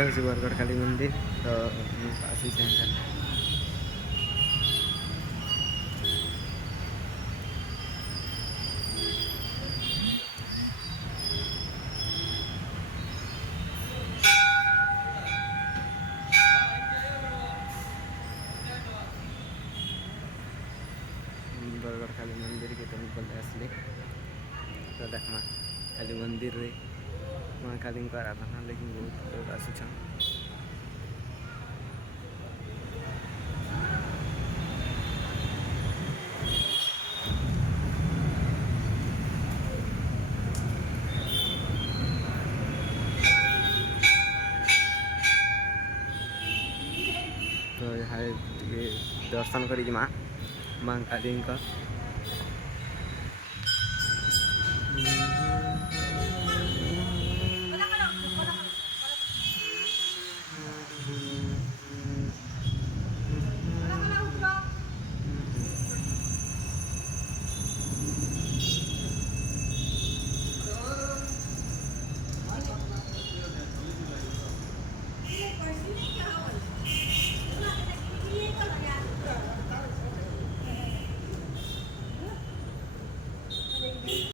ଏଇଟା ହେଉଛି ବରଗଡ଼ କାଳୀ ମନ୍ଦିର। ତ ମୁଁ ଆସିଛି बरगढ़ काली मंदिर के टेम्पल आसली तो देखमा काली मंदिर रे माँ काली को आराधना लेकिन बहुत लोग आसुछन। तो यहाँ दर्शन करी माँ काली का